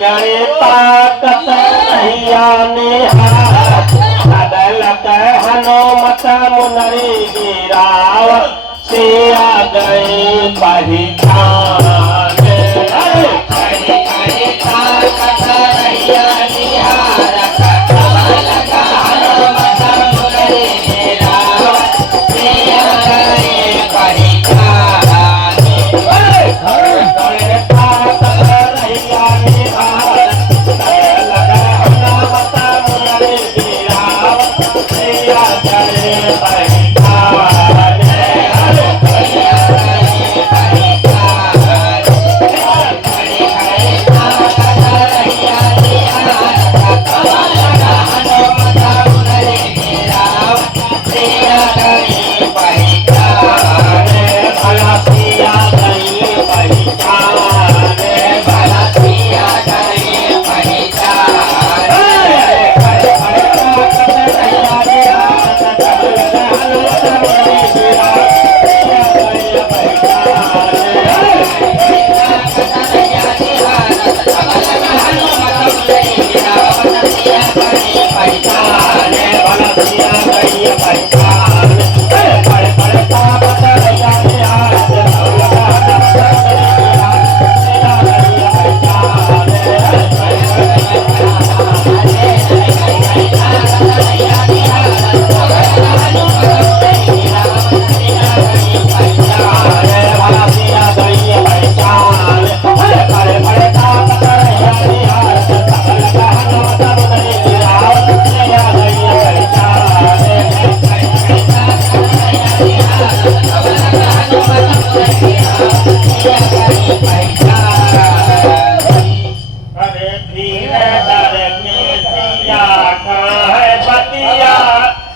करे ताकत नहीं आने बदल हनुमत मुनरी गिरावत से आ गए पहचान करे ताकत नहीं आने लगा हनुमत मुनरी गिरावत से आ गए पहचान करे ताकत नहीं आने लगा हनुमत मुनरी गिरावत से आ गए पहचान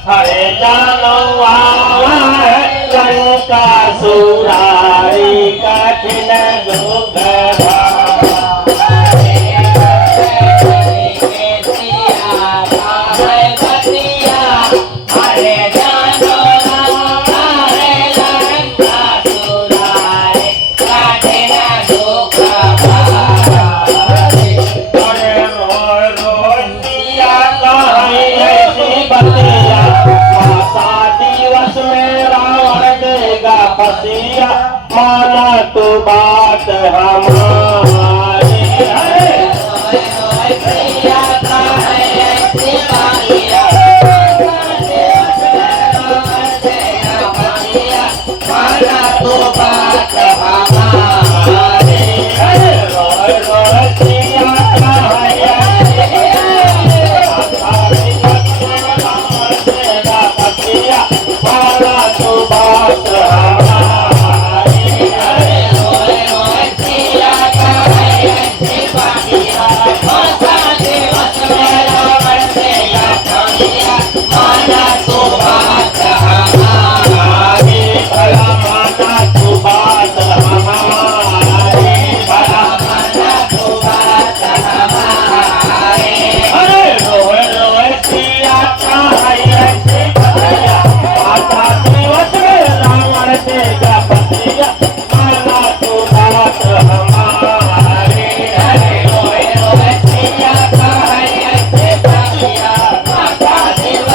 हरे जानो लंका सुरारी कठिन दुख माना तो बात हमारी माना तो बात हमारी माना तो बात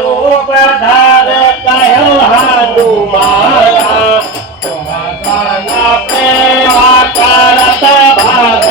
रूप धार कहो हनुमाना तुम प्रेम करत भाग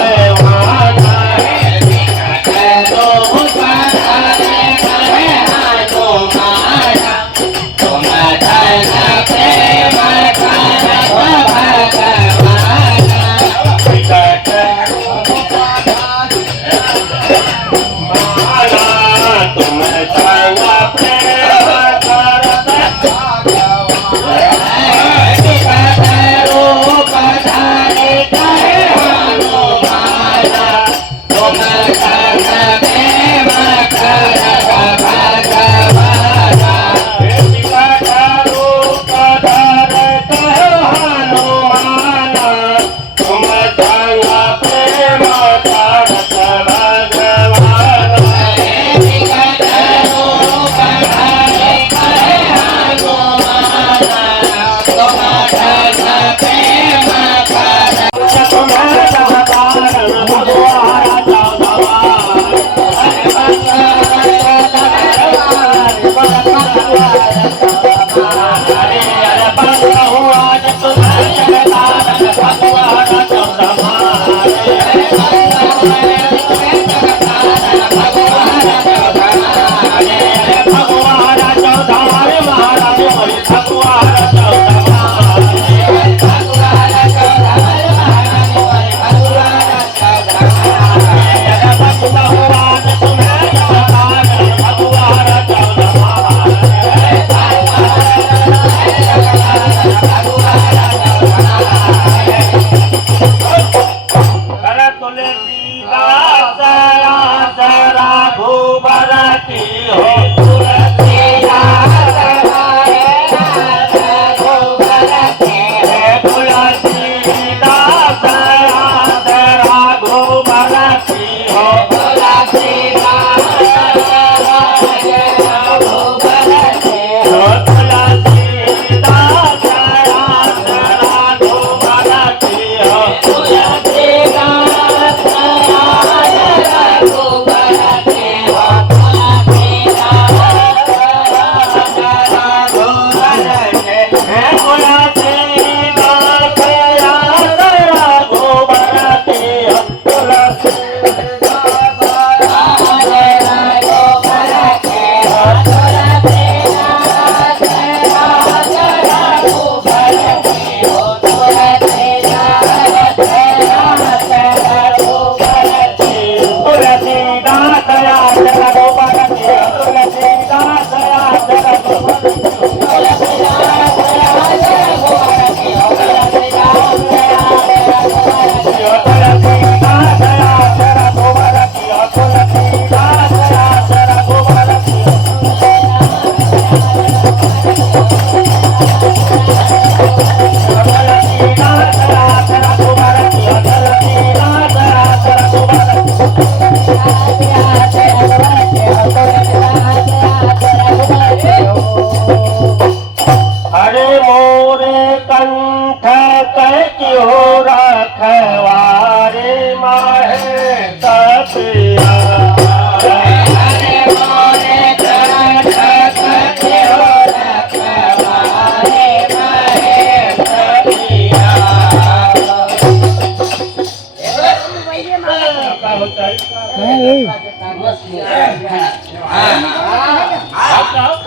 क्यों रखवारे माहे तपिया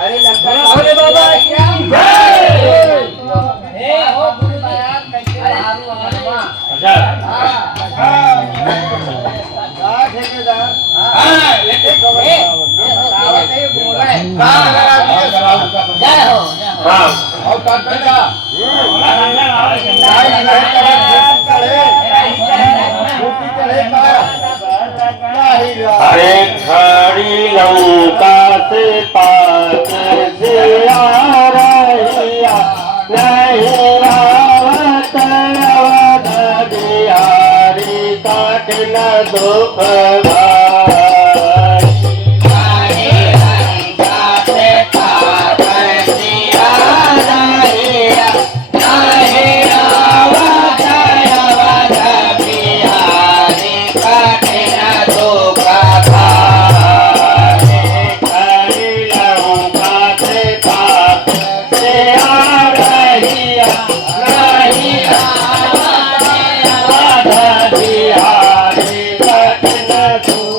अरे बाबा अरे खड़ी लंका से पास से आ रहिया नहीं आवत अवध बिहारी कठिन दुख बिहारी कठिन दुख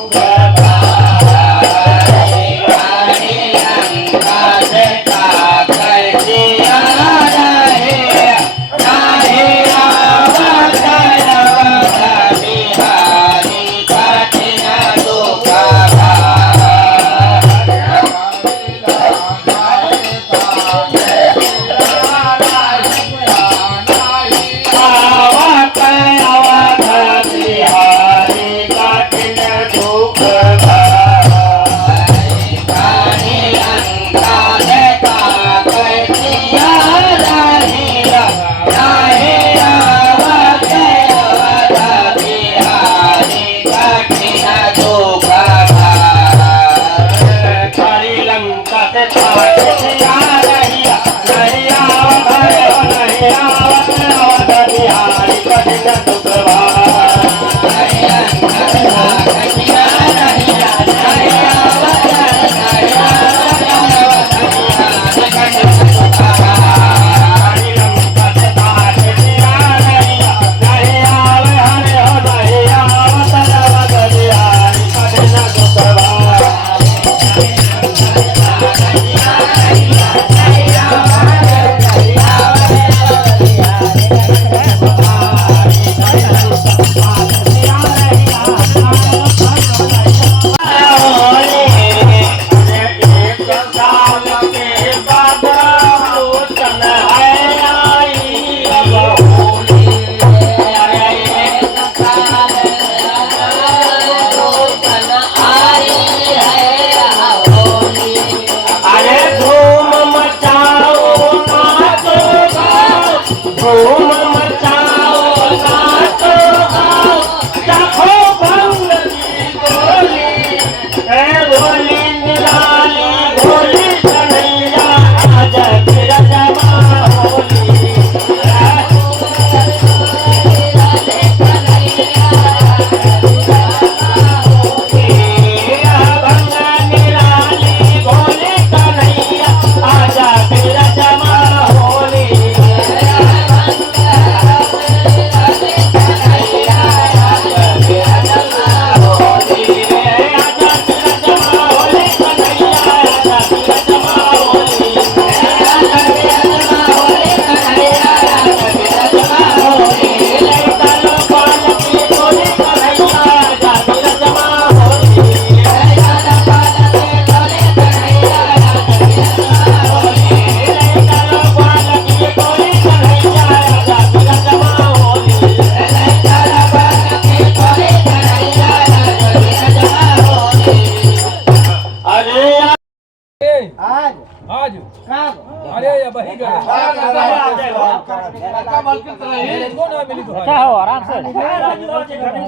अच्छा हो आराम से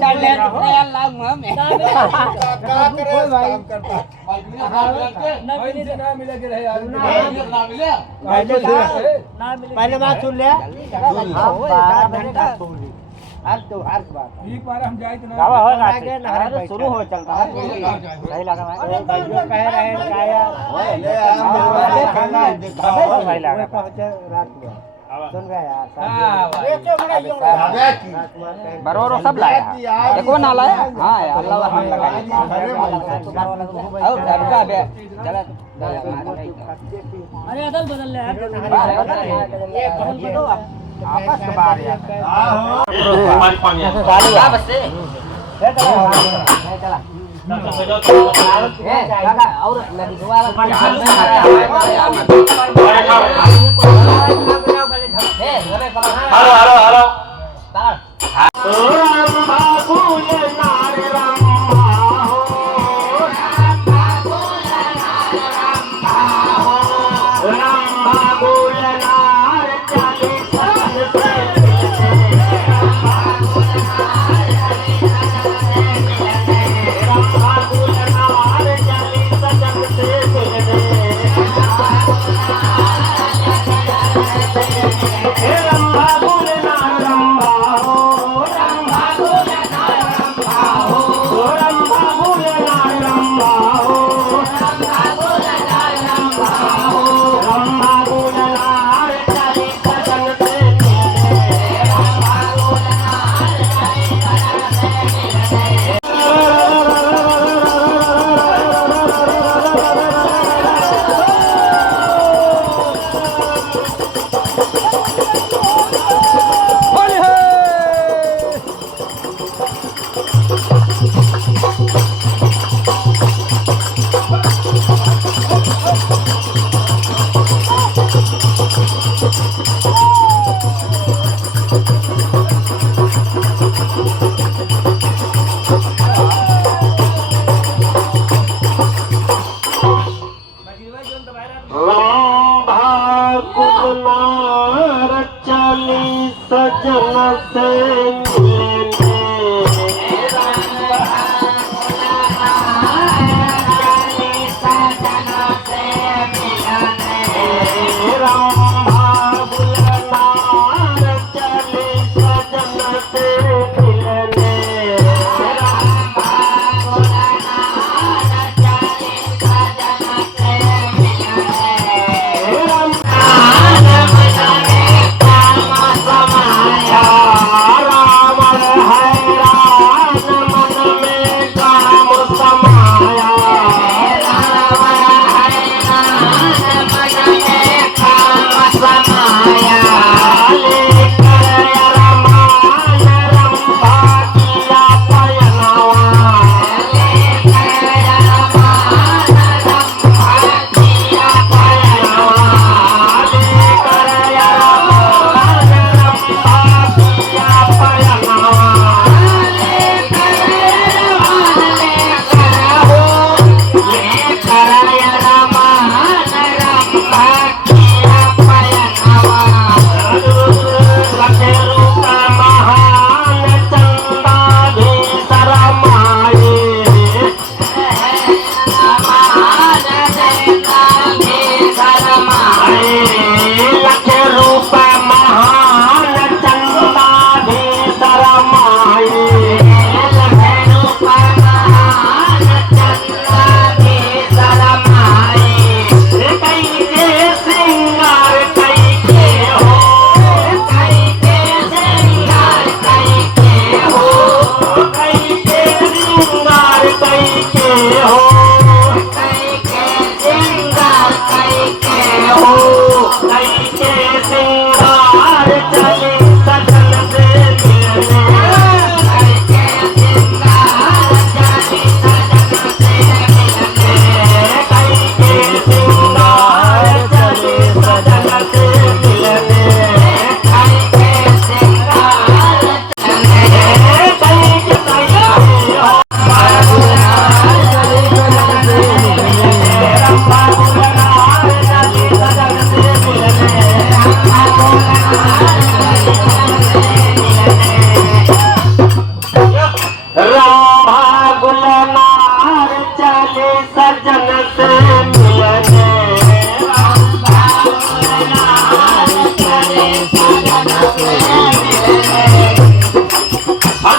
चल ले यार लाऊंगा मैं क्या करे भाई ना मिले के रहे यार ना मिले पहले बात सुन ले 12 घंटा हर तो हर बात एक बार हम जाए तो ना गावा होगा अरे शुरू हो चलता है सही लगा भाई जो कह रहे हैं काया ले हम खाना दिखाओ सही लगा पहुंचे रात में सुन गया यार बरोबर सब लाया देखो ना लाया हां यार अल्लाह हम लगाए और घर का बे चला अरे अदल बदल ले ये बदल दो आपस में बाहर यार पानी पानी क्या बस से चला काका और लगी वाला हेलो हेलो हेलो राम बाबूल नार राम बाबूल नार चालीस साल से सजन से राम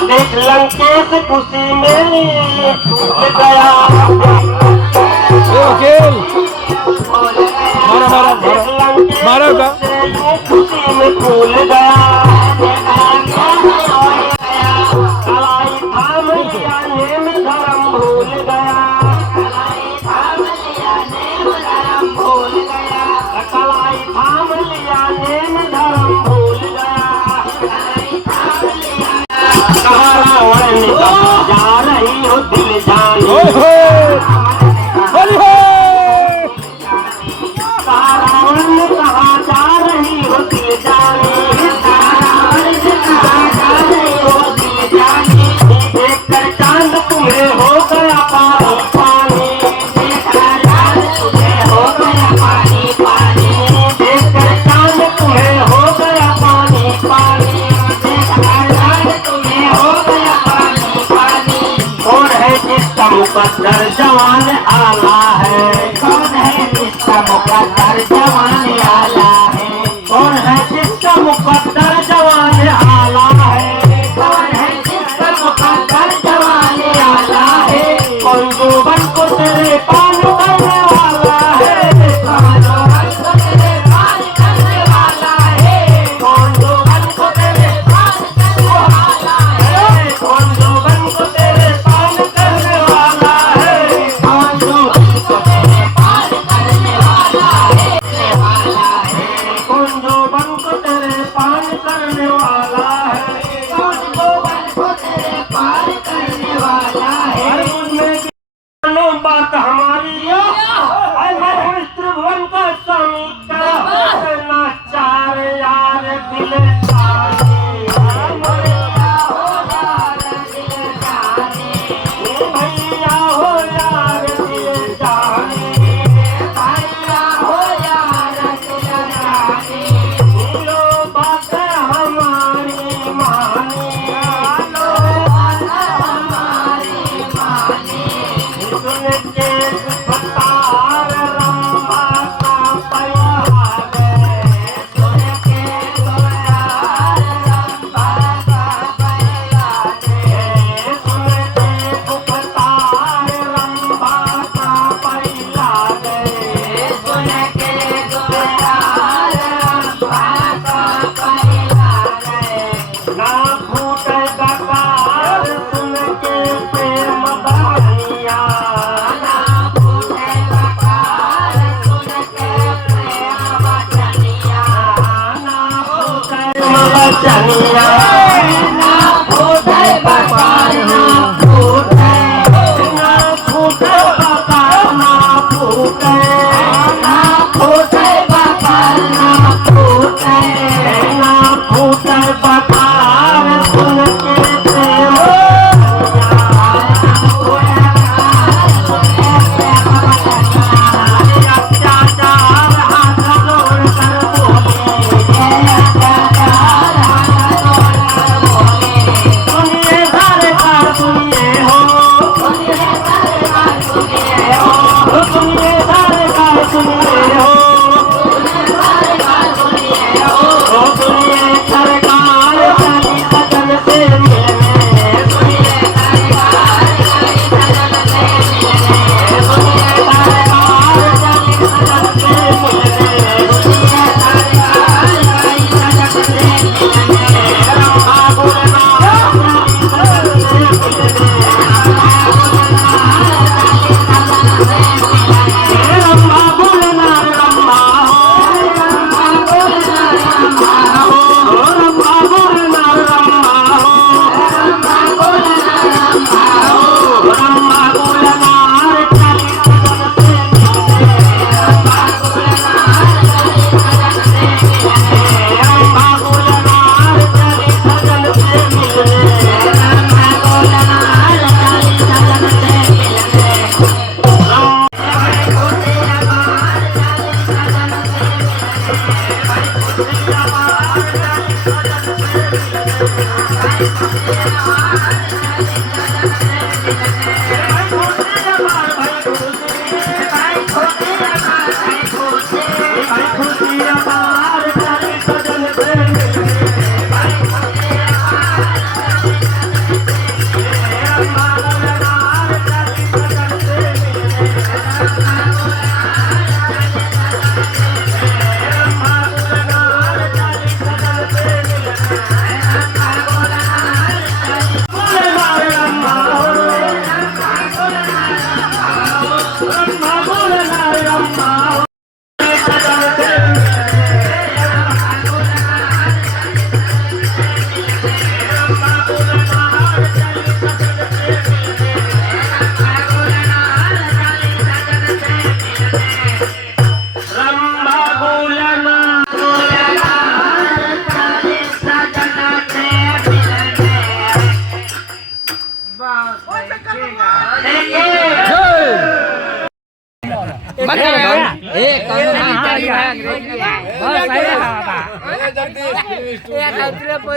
देख लंकेश खुशी में फूल गया मारो का खुशी में फूल गया कलाई थाम लिया नेम धर्म भूल गया कलाई थाम लिया नेम धर्म भूल गया कहा रावण ने कहा जा रही हो दिल जानी कहा रावण ने कहा जा रही हो दिल जानी देख कर चांद तुम्हें हो गया पानी पानी देख कर चांद तुम्हें हो गया पानी पानी देख कर चांद तुम्हें हो गया पानी पानी देख कर चांद तुम्हें हो गया पानी पानी कौन है जिसका मुकद्दर जवान आला है कौन है जिसका मुकद्दर जवान आला है कौन है जिसका मुकद्दर जवान आला है कौन है जिसका मुकद्दर जवान आला है कौन जोबन को तेरे पान करने वाला है कौन जोबन को तेरे पान करने वाला है कौन जोबन को तेरे पान करने वाला है कौन जोबन को तेरे पान करने वाला है कौन जोबन को तेरे पान करने वाला है कौन जोबन को तेरे पान करने वाला है कौन जोबन को तेरे पान करने वाला है लो बात हमारी मैं हूँ इस त्रिभुवन का स्वामी करना चार यार दिल जाने भैया हो यार दिल जाने भैया हो यार दिल जाने लो बात हमारी मानी लो बात हमारी मानी सुन के फतार रंबा का परिहार सुन के फतार रंबा का परिहार सुन के फतार रंबा का परिहार सुन के फतार रंबा का परिहार ना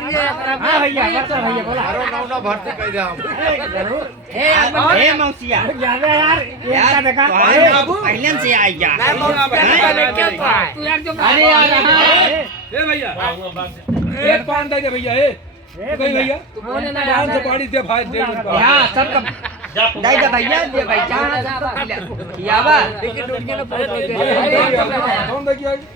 हाँ भैया करता भैया बोला नौ भर्ती कर दिया हे मौसिया याद है यार ये का देखा पहले से आई जा अरे यार ए भैया एक पान दे दे भैया ए कहीं भैया पान से पानी दे भाई दे हां सब दे दे भैया दे भैया याबा कौन दे किया दे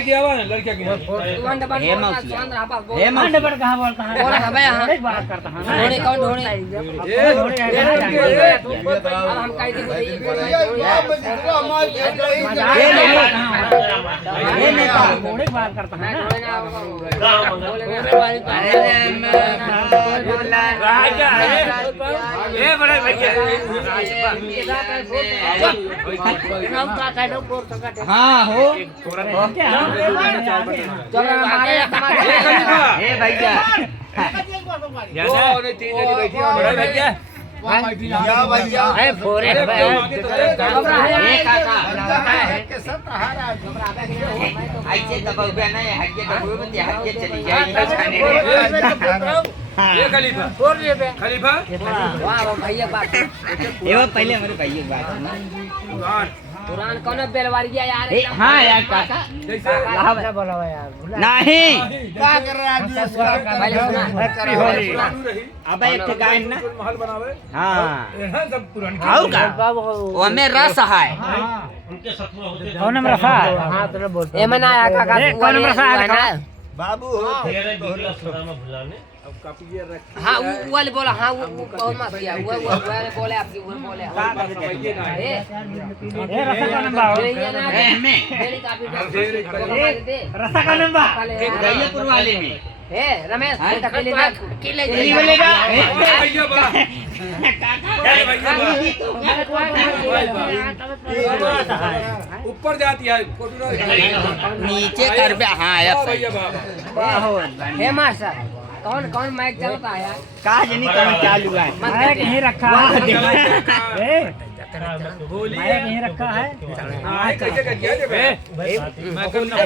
किया वा लड़के के हे मौसिया हे मंड पर कहां बोलता है बोला भाई हां एक बात करता हां ढोने कौन ढोने हम काई दी ये नेता ढोने की बात करता है ये बड़े भैया हां हो हे भैया वो तीन जने बैठी है भैया या भैया है फोरे हे काका ऐसे दबाव नहीं हटके दबाव में हटके चली जाएगी ये खलीफा खलीफा वाह भैया बात ये वो पहले हमारे भैया बात पुरान कौन बेलवारिया यार हां यार काका क्या बोला यार नहीं क्या कर रहा है अब एक गायन ना महल बनावे हां हां सब पुरानी आओ का वो में रस है कौन में रसा हां तो बोल ए मना आया काका कौन में रसा है ना बाबू हो हां वो वाले बोला हां वो कौन मत दिया वो वाले बोले आपकी वो बोले ए रसा का नंबर ए में रसा का नंबर दहियापुर वाले में ए रमेश किले बोलेगा भैया बा ऊपर जाती है नीचे कर बे हां अब भैया बाबा हे मास्टर कौन कौन माइक चलता है यार कहा जनी कौन चालू है माइक नहीं रखा है होली माइक नहीं रखा है हां कैसे कर दिया मैं करना